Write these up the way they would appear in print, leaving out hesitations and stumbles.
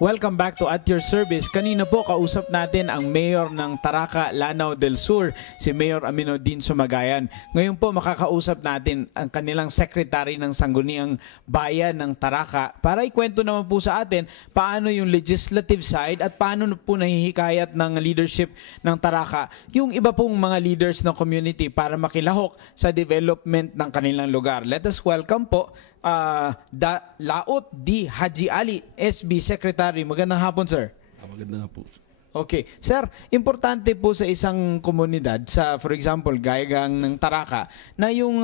Welcome back to At Your Service. Kanina po kausap natin ang Mayor ng Taraca, Lanao del Sur, si Mayor Aminuddin Sumagayan. Ngayon po makakausap natin ang kanilang Secretary ng Sangguniang Bayan ng Taraca para ikwento naman po sa atin paano yung legislative side at paano po nahihikayat ng leadership ng Taraca yung iba pong mga leaders ng community para makilahok sa development ng kanilang lugar. Let us welcome po Laot D. Haji Ali, SB Secretary. Magandang hapon, sir. Magandang hapon. Okay. Sir, importante po sa isang komunidad, for example, gaya ng Taraca, na yung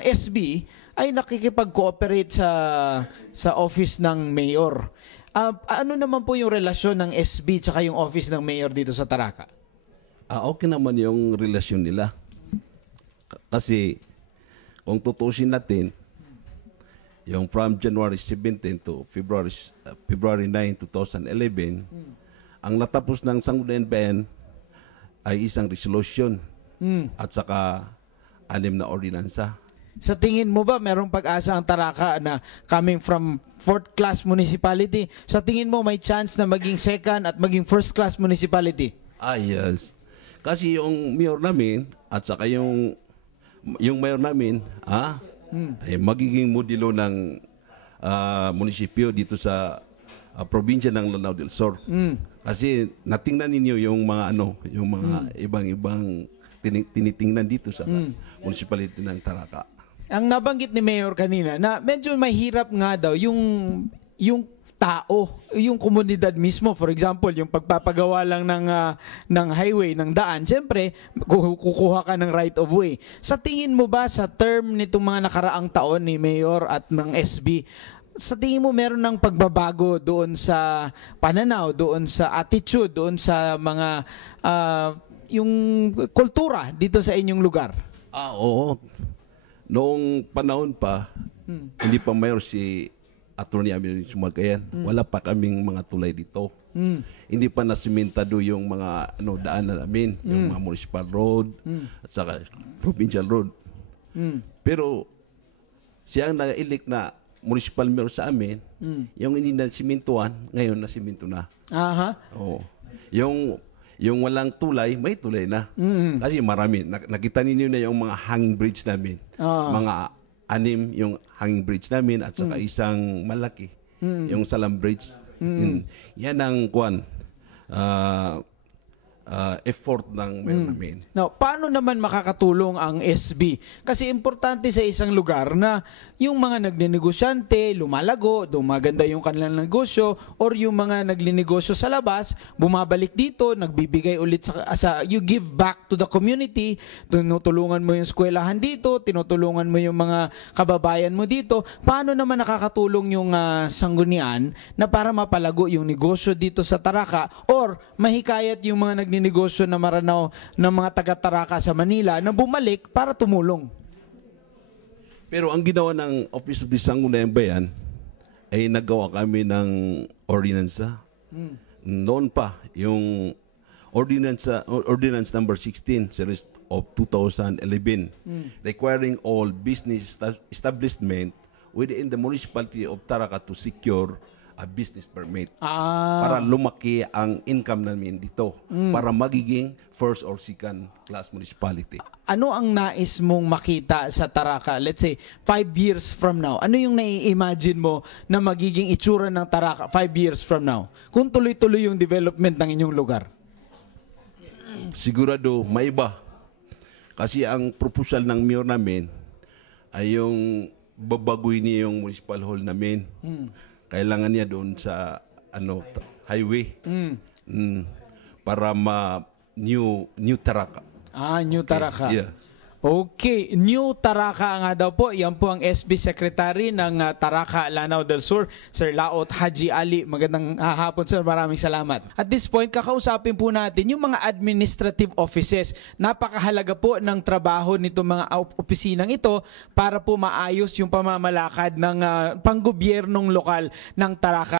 SB ay nakikipag-cooperate sa office ng mayor. Ano naman po yung relasyon ng SB tsaka yung office ng mayor dito sa Taraca? Okay naman yung relasyon nila. Kasi kung tutusin natin, yung from January 17 to February 9, 2011, ang natapos ng Sangguniang Bayan ay isang resolution at saka 6 na ordinansa. Sa tingin mo ba merong pag-asa ang Taraca na coming from 4th class municipality? Sa tingin mo may chance na maging 2nd at maging 1st class municipality? Yes. Kasi yung mayor namin at saka yung mayor namin, ay magiging modelo ng munisipyo dito sa probinsya ng Lanao del Sur. Kasi natingnan ninyo yung mga yung mga ibang-ibang tinitingnan dito sa municipality ng Taraca. Ang nabanggit ni Mayor kanina na medyo mahirap nga daw yung tao, yung komunidad mismo. For example, yung pagpapagawa lang ng highway, ng daan, siyempre, kukuha ka ng right of way. Sa tingin mo ba sa term nitong mga nakaraang taon ni Mayor at ng SB, sa tingin mo meron ng pagbabago doon sa pananaw, doon sa attitude, doon sa mga yung kultura dito sa inyong lugar? Oo. Noong panahon pa, hindi pa mayor si Attorney Aminuddin Sumagayan, wala pa kaming mga tulay dito. Hindi pa nasimentado yung mga daanan namin, yung mga municipal road at saka provincial road. Pero siya ang na-elect na municipal mayor sa amin, yung hindi na simentuan, ngayon na simento na. Oo. Yung walang tulay, may tulay na. Kasi marami. Nakita ninyo na yung mga hanging bridge namin. Mga 6 yung hanging bridge namin at saka isang malaki, yung Salam Bridge. Yan ang effort ng mayor namin. Now, paano naman makakatulong ang SB? Kasi importante sa isang lugar na yung mga nagnenegosante, lumalago, dumaganda yung kanilang negosyo, or yung mga naglinegosyo sa labas, bumabalik dito, nagbibigay ulit you give back to the community, tinutulungan mo yung eskwelahan dito, tinutulungan mo yung mga kababayan mo dito. Paano naman nakakatulong yung sanggunian na para mapalago yung negosyo dito sa Taraca or mahikayat yung mga negosyo na maranaw ng mga taga-Taraca sa Manila na bumalik para tumulong? Pero ang ginawa ng Office of the Sangguniang Bayan ay nagawa kami ng ordinansa. Noon pa, yung ordinance number 16 series of 2011 requiring all business establishment within the municipality of Taraca to secure a business permit para lumaki ang income namin dito para magiging 1st or 2nd class municipality. Ano ang nais mong makita sa Taraca? Let's say 5 years from now. Ano yung nai-imagine mo na magiging itsura ng Taraca 5 years from now? Kung tuloy-tuloy yung development ng inyong lugar. Sigurado maiba. Kasi ang proposal ng mayor namin ay yung babaguhin niya yung municipal hall namin. Kailangan niya doon sa highway para new Taraca. New Taraca. Okay. Yeah. Okay, New Taraca nga daw po. Yan po ang SB Secretary ng Taraca, Lanao del Sur, Sir Laot Haji Ali. Magandang hapon, sir. Maraming salamat. At this point, kakausapin po natin yung mga administrative offices. Napakahalaga po ng trabaho nito mga opisinang ito para po maayos yung pamamalakad ng panggobyernong lokal ng Taraca.